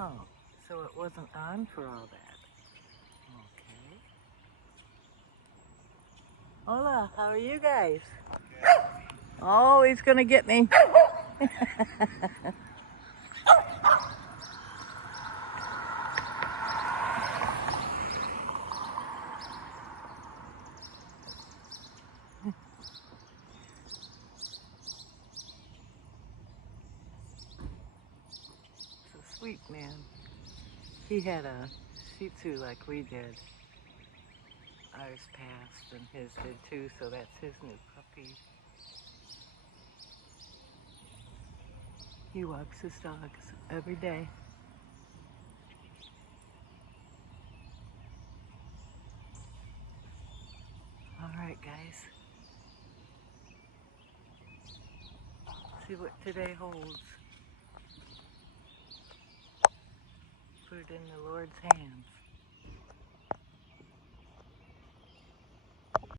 Oh, so it wasn't on for all that. Okay. Hola, how are you guys? Oh, he's gonna get me. It's a sweet man. He had a Shih Tzu like we did. Ours passed and his did too, so that's his new puppy. He walks his dogs every day. All right, guys. See what today holds. Put it in the Lord's hands.